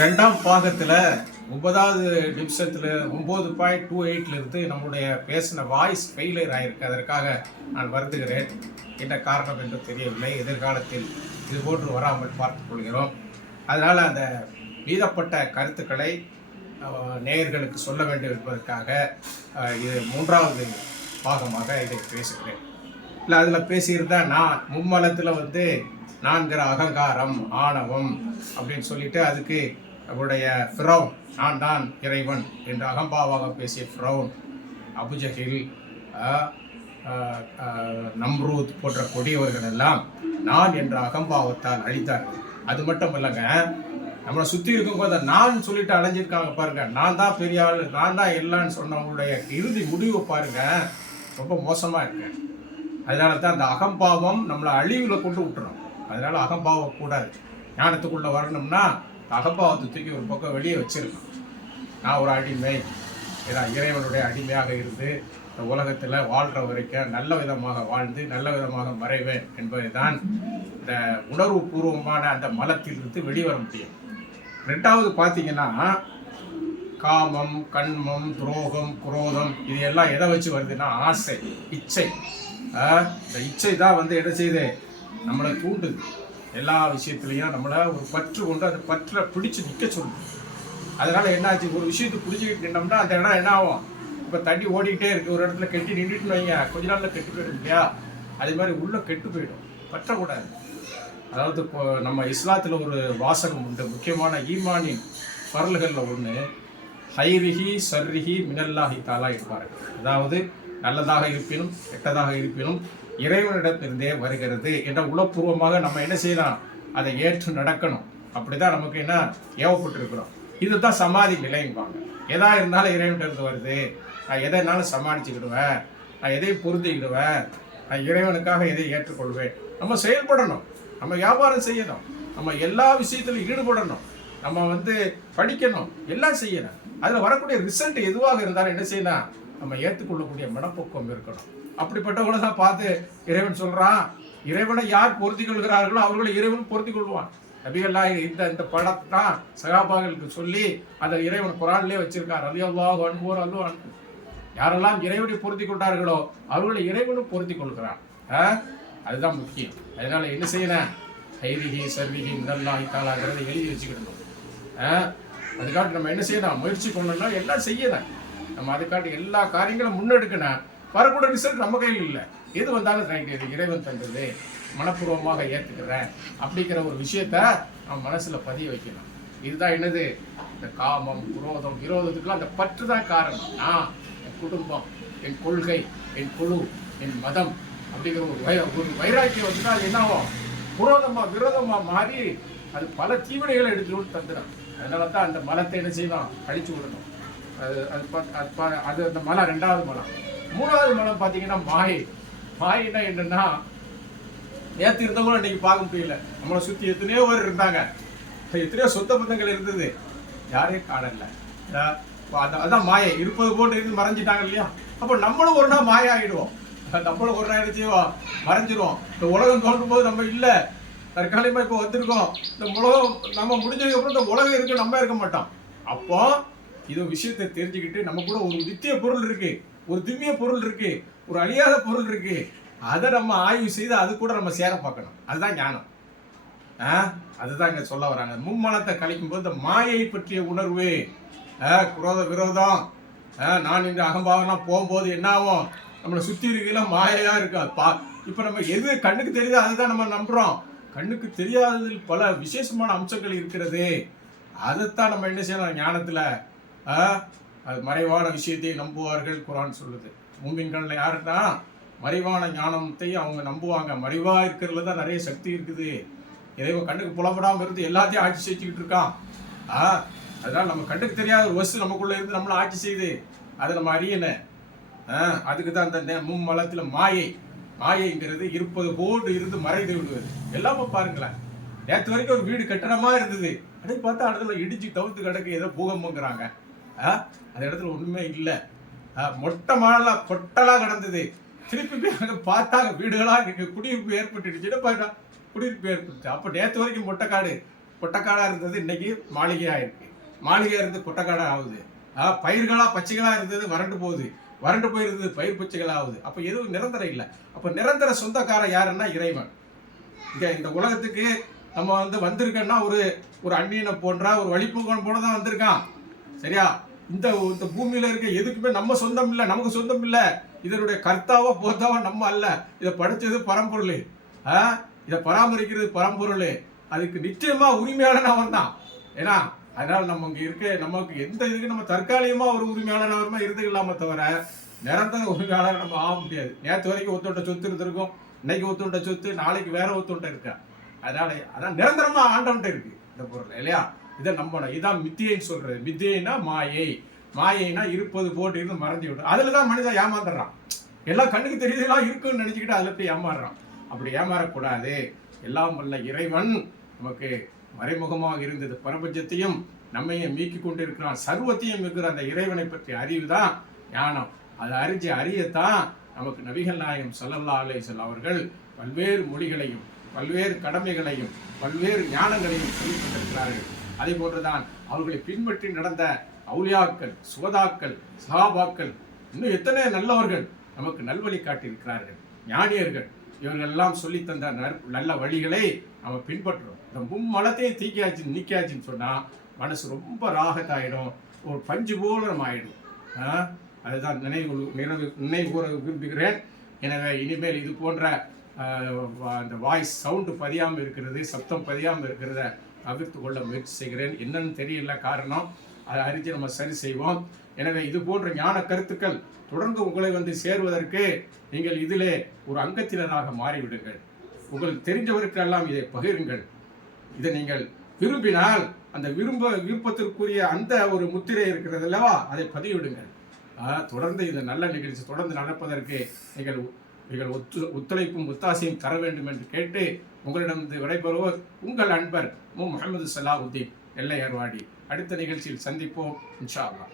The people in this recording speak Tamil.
ரெண்டாம் பாகத்தில் ஒன்பதாவது நிமிஷத்தில் ஒம்பது பாயிண்ட் டூ எயிட்லேருந்து நம்முடைய பேசின வாய்ஸ் ஃபெயிலியர் ஆயிருக்கு. அதற்காக நான் வருந்துகிறேன். என்ன காரணம் என்று தெரியவில்லை. எதிர்காலத்தில் இது போன்று வராமல் பார்த்துக்கொள்கிறோம் அதனால் அந்த மீதப்பட்ட கருத்துக்களை நேயர்களுக்கு சொல்ல வேண்டும் என்பதற்காக இது மூன்றாவது பாகமாக இதை பேசுகிறேன். இல்லை அதில் பேசியிருந்தால் நான் மும்மலத்தில் வந்து நான்கிற அகங்காரம் ஆணவம் அப்படின்னு சொல்லிட்டு அதுக்கு அவருடைய ஃபிரௌன் நான் தான் இறைவன் என்று அகம்பாவாக பேசிய ஃபிரௌன் அபுஜஹில் நம்ரூத் போன்ற கொடியவர்கள் எல்லாம் நான் என்ற அகம்பாவத்தால் அழித்தார்கள் அது மட்டும் இல்லைங்க நம்மளை சுற்றி இருக்கும்போது நான் சொல்லிட்டு அலைஞ்சிருக்காங்க பாருங்க. நான் தான் பெரிய ஆள் நான் தான் இல்லைன்னு சொன்னவங்களுடைய இறுதி முடிவை பாருங்க ரொம்ப மோசமாக இருக்கு. அதனால தான் அந்த அகம்பாவம் நம்மளை அழிவில் கொண்டு விட்டுறோம் அதனால அகம்பாவம் கூடாது. ஞானத்துக்குள்ளே வரணும்னா அகம்பாவத்தை தூக்கி ஒரு பக்கம் வெளியே வச்சிருக்கணும். நான் ஒரு அடிமை. ஏதாவது இறைவனுடைய அடிமையாக இருந்து இந்த உலகத்தில் வாழ்கிற வரைக்கும் நல்ல விதமாக வாழ்ந்து நல்ல விதமாக மறைவேன் என்பதை தான் இந்த உணர்வு பூர்வமான அந்த மலத்திலிருந்து வெளிவர முடியும். ரெண்டாவது பார்த்தீங்கன்னா காமம் கண்மம் துரோகம் குரோதம் இது எல்லாம் எதை வச்சு வருதுன்னா ஆசை இச்சை. இந்த இச்சை தான் வந்து என்ன செய்யுது? நம்மளை தூண்டுது. எல்லா விஷயத்துலையும் நம்மளை ஒரு பற்று கொண்டு அந்த பற்றை பிடிச்சி நிற்க சொல்லுது அதனால என்னாச்சு? ஒரு விஷயத்தை பிடிச்சிக்கிட்டு நின்னோம்னா அந்த இடம் என்ன ஆகும்? இப்போ தண்ணி ஓடிக்கிட்டே இருக்கு. ஒரு இடத்துல கெட்டி நின்றுட்டு வைங்க. கொஞ்ச நாளில் கெட்டு போயிடும் இல்லையா? அதே மாதிரி உள்ள கெட்டு போயிடும். பற்றக்கூடாது. அதாவது இப்போ நம்ம இஸ்லாத்தில் ஒரு வாசகம் உண்டு. முக்கியமான ஈமானின் பரல்களில் ஒன்று ஹைரிஹி சர்ரிஹி மினல்லாஹி தாலா இருப்பார்கள் அதாவது நல்லதாக இருப்பினும் கெட்டதாக இருப்பினும் இறைவனிடத்திலிருந்தே வருகிறது என்ற உளப்பூர்வமாக நம்ம என்ன செய்யலாம்? அதை ஏற்று நடக்கணும். அப்படிதான் நமக்கு என்ன ஏவப்பட்டிருக்கிறோம். இதுதான் சமாதி நிலைம்பாங்க. எதா இருந்தாலும் இறைவனிடத்து வருது. நான் எதைனாலும் சமாளிச்சுக்கிடுவேன். நான் எதையும் பொருந்திக்கிடுவேன். நான் இறைவனுக்காக எதை ஏற்றுக்கொள்வேன். நம்ம செயல்படணும். நம்ம வியாபாரம் செய்யணும். நம்ம எல்லா விஷயத்திலும் ஈடுபடணும். நம்ம வந்து படிக்கணும் எல்லாம் செய்யணும். அதில் வரக்கூடிய ரிசல்ட் எதுவாக இருந்தாலும் என்ன செய்யணும் நம்ம ஏற்றுக்கொள்ளக்கூடிய மனப்போக்கம் இருக்கணும். அப்படிப்பட்டவங்களை தான் பார்த்து இறைவன் சொல்கிறான் இறைவனை யார் பொருத்தி கொள்கிறார்களோ அவர்களை இறைவன் பொருத்தி கொள்வான். நபிகள்லாம் இந்த இந்த படத்தான் சகாபாக்களுக்கு சொல்லி அதை இறைவன் குரான்லேயே வச்சிருக்கார். ரவி அல்லாஹ் அன்போர் அல்லோ அன்பு யாரெல்லாம் இறைவனை பொருத்தி கொண்டார்களோ அவர்களை இறைவனும் பொருத்தி கொள்கிறான். ஆ? அதுதான் முக்கியம். அதனால என்ன செய்யணும்? ஐரிகி சர்விகி இதெல்லாம் தாளாகிறத எழுதி வச்சுக்கிடணும். அதுக்காட்டு அதுக்காட்டி நம்ம என்ன செய்யணும்? முயற்சி பண்ணணும்னா எல்லாம் செய்யதான் நம்ம அதுக்காட்டி எல்லா காரியங்களும் முன்னெடுக்கணும். வரக்கூடிய ரிசல்ட் நம்ம கையில் இல்லை. எது வந்தாலும் தேங்க்யூ இது இறைவன் தந்தது. மனப்பூர்வமாக ஏற்றுக்கிறேன் அப்படிங்கிற ஒரு விஷயத்த நம்ம மனசில் பதிய வைக்கணும். இதுதான் என்னது? இந்த காமம் குரோதம் விரோதத்துக்குலாம் அந்த பற்று தான் காரணம். நான் என் குடும்பம் என் கொள்கை என் குழு என் மதம் அப்படிங்கிற ஒரு வை ஒரு வைராக்கியம் வந்துட்டா அது என்ன ஆகும்? புரோதமா விரோதமா மாறி அது பல தீவினைகளை எடுத்துட்டு தந்துடும். அதனால தான் அந்த மலத்தை என்ன செய்யலாம் அழிச்சு விடணும் அது அது அது பா- அது அந்த மலம் ரெண்டாவது மலம் மூணாவது மலம் பார்த்தீங்கன்னா மாயை. மாயினா என்னன்னா நேற்று இருந்தவங்களும் இன்னைக்கு பார்க்க முடியல. நம்மளை சுற்றி எத்தனையோ பேர் இருந்தாங்க. எத்தனையோ சொந்த பந்தங்கள் இருந்தது. யாரையும் காணல. அதான் மாயை. இருப்பது போன்று இருந்து மறைஞ்சிட்டாங்க இல்லையா? அப்போ நம்மளும் ஒரு நாள் மாய ஆகிடுவோம் நம்மளும் ஒரு நாள் செய்வோம்? மறைஞ்சிருவோம். இந்த உலகம் தோன்றும் போது நம்ம இல்லை. தற்காலிகமாக இப்போ வந்திருக்கோம். இந்த உலகம் நம்ம முடிஞ்சதுக்கப்புறம் இந்த உலகம் இருக்கு நம்ம இருக்க மாட்டோம். அப்போ இது விஷயத்தை தெரிஞ்சுக்கிட்டு நம்ம கூட ஒரு நித்திய பொருள் இருக்கு. ஒரு திவ்ய பொருள் இருக்கு. ஒரு அழியாத பொருள் இருக்கு. அதை நம்ம ஆய்வு செய்து அது கூட நம்ம சேர பார்க்கணும். அதுதான் ஞானம். ஆ? அதுதான் இங்க சொல்ல வராங்க. மும்மலத்தை கழிக்கும் போது இந்த மாயை பற்றிய உணர்வு. குரோத விரோதம். ஆ, நான் இந்த அகம்பாவெல்லாம் போகும்போது என்ன ஆகும்? நம்மளை சுற்றி இருக்கலாம் மாயையா இருக்கா பா இப்போ நம்ம எது கண்ணுக்கு தெரியுதோ அதுதான் நம்ம நம்புறோம். கண்ணுக்கு தெரியாததில் பல விசேஷமான அம்சங்கள் இருக்கிறது. அதைத்தான் நம்ம என்ன செய்யலாம்? ஞானத்துல ஆ, அது மறைவான விஷயத்தை நம்புவார்கள் குரான் சொல்லுது. மூமின்கள் யாருன்னா மறைவான ஞானத்தை அவங்க நம்புவாங்க. மறைவா இருக்கிறதுல தான் நிறைய சக்தி இருக்குது. இறைவன் கண்ணுக்கு புலப்படாமல் இருந்து எல்லாத்தையும் ஆட்சி செஞ்சுக்கிட்டு இருக்கான். ஆ அதனால நம்ம கண்ணுக்கு தெரியாத ஒரு வஸ்து நமக்குள்ள இருந்து நம்மள ஆட்சி செய்யுது. அதை நம்ம அறியணும். அதுக்கு தான் அந்த நே- மாயை. மாயைங்கிறது இருப்பது போன்று இருந்து மறைந்து விடுவது. எல்லாமே பாருங்களேன். நேற்று வரைக்கும் ஒரு வீடு கட்டணமா இருந்தது. அதை பார்த்தா இடத்துல இடிச்சு தவிர்த்து கிடக்கு ஏதோ பூகம்பங்கிறாங்க. ஆ அந்த இடத்துல ஒண்ணுமே இல்லை. மொட்டை மாடலாக கொட்டலாக கிடந்தது. திருப்பி போய் அங்க பார்த்தாங்க வீடுகளாக இருக்கு. குடியிருப்பு ஏற்பட்டுடுச்சுன்னு பார்த்தா குடியிருப்பு ஏற்பட்டுச்சு. அப்போ நேற்று வரைக்கும் மொட்டைக்காடு. கொட்டைக்காடாக இருந்தது இன்னைக்கு மாளிகையாக இருக்கு. மாளிகையாக இருந்து கொட்டைக்காடாக ஆகுது. ஆ, பச்சைகளாக இருந்தது வறண்டு போகுது. வறண்டு போயிருந்தது பயிர் பூச்சிகள் ஆகுது. அப்போ எதுவும் நிரந்தரம் இல்லை. அப்போ நிரந்தர சொந்தக்காரன் யாருன்னா இறைவன். இங்கே இந்த உலகத்துக்கு நம்ம வந்து வந்திருக்கோம்னா ஒரு ஒரு அந்நியனை போன்ற ஒரு வழிபோக்கன் போல தான் வந்திருக்கான். சரியா? இந்த இந்த பூமியில் இருக்க எதுக்குமே நம்ம சொந்தம் இல்லை நமக்கு சொந்தம் இல்லை. இதனுடைய கர்த்தாவோ போத்தாவோ நம்ம அல்ல. இதை படித்தது பரம்பொருள். ஆ? இதை பராமரிக்கிறது பரம்பொருள். அதுக்கு நிச்சயமாக உரிமையாளன் அவன் தான் ஏன்னா அதனால நம்ம இங்க இருக்க நமக்கு எந்த இதுக்கு நம்ம தற்காலிகமா ஒரு உரிமையாளர் அவருமா இருந்துக்கலாமே தவிர நிரந்தர உரிமையாளர் நம்ம ஆக முடியாது. நேற்று வரைக்கும் ஒத்துட்ட சொத்து இருந்திருக்கும். இன்னைக்கு ஒத்துட்ட சொத்து நாளைக்கு வேற ஒத்துட்ட இருக்கா? அதனால அதான் நிரந்தரமா ஆண்டவன்ட்ட இருக்கு இந்த பொருள் இல்லையா? இதை நம்பணும் இதான் மித்தியைன்னு சொல்றது. மித்தியைனா மாயை. மாயைனா இருப்பது போட்டு இருந்து மறைஞ்சு விடும். அதில் தான் மனிதன் ஏமாந்துடுறான். எல்லாம் கண்ணுக்கு தெரியுதெல்லாம் இருக்குன்னு நினைச்சுக்கிட்டு அதுல போய் ஏமாறுறான். அப்படி ஏமாறக்கூடாது. எல்லாம் வல்ல இறைவன் நமக்கு மறைமுகமாக இருந்தது. பிரபஞ்சத்தையும் நம்மையும் மீக்கி கொண்டிருக்கிறான். சர்வத்தையும் இருக்கிற அந்த இறைவனை பற்றி அறிவு தான் ஞானம். அதை அறிஞ்சு அறியத்தான் நமக்கு நபிகள் நாயகம் ஸல்லல்லாஹு அலைஹி வஸல்லம் அவர்கள் பல்வேறு மொழிகளையும் பல்வேறு கடமைகளையும் பல்வேறு ஞானங்களையும் சொல்லிக் கொண்டிருக்கிறார்கள். அதே போன்றுதான் அவர்களை பின்பற்றி நடந்த அவுலியாக்கள் சுவதாக்கள் சஹாபாக்கள் இன்னும் எத்தனை நல்லவர்கள் நமக்கு நல்வழி காட்டியிருக்கிறார்கள். ஞானியர்கள் இவர்கள் எல்லாம் சொல்லி தந்த நல்ல வழிகளை நம்ம பின்பற்றுறோம் இந்த மும்மலத்தையும் தீக்கியாச்சு நீக்கியாச்சுன்னு சொன்னால் மனசு ரொம்ப ராகத்தாயிடும். ஒரு பஞ்சு போல நம்ம ஆயிடும் அதுதான் நினைவு நினைவு நினைவு கூற விரும்புகிறேன். எனவே இனிமேல் இது போன்ற அந்த வாய்ஸ் சவுண்டு பதியாமல் இருக்கிறது சப்தம் பதியாமல் இருக்கிறத தவிர்த்து கொள்ள முயற்சி செய்கிறேன். என்னன்னு தெரியல காரணம். அதை அறிஞ்சு நம்ம சரி செய்வோம். எனவே இது போன்ற ஞான கருத்துக்கள் தொடர்ந்து உங்களை வந்து சேருவதற்கு நீங்கள் இதிலே ஒரு அங்கத்தினராக மாறிவிடுங்கள். உங்களுக்கு தெரிஞ்சவருக்கெல்லாம் இதை பகிருங்கள். இதை நீங்கள் விரும்பினால் அந்த விரும்ப விருப்பத்திற்குரிய அந்த ஒரு முத்திரை இருக்கிறது அல்லவா அதை பதிவிடுங்கள். தொடர்ந்து இந்த நல்ல நிகழ்ச்சி தொடர்ந்து நடப்பதற்கு நீங்கள் நீங்கள் ஒத்து ஒத்துழைப்பும் ஒத்தாசையும் தர வேண்டும் என்று கேட்டு உங்களிடம் விடைபெறுவோர் உங்கள் அன்பர் மு. முகமது சலாவுத்தீன் எல்லை அர்வாடி அடுத்த நிகழ்ச்சியில் சந்திப்போம் இன்ஷா அல்லா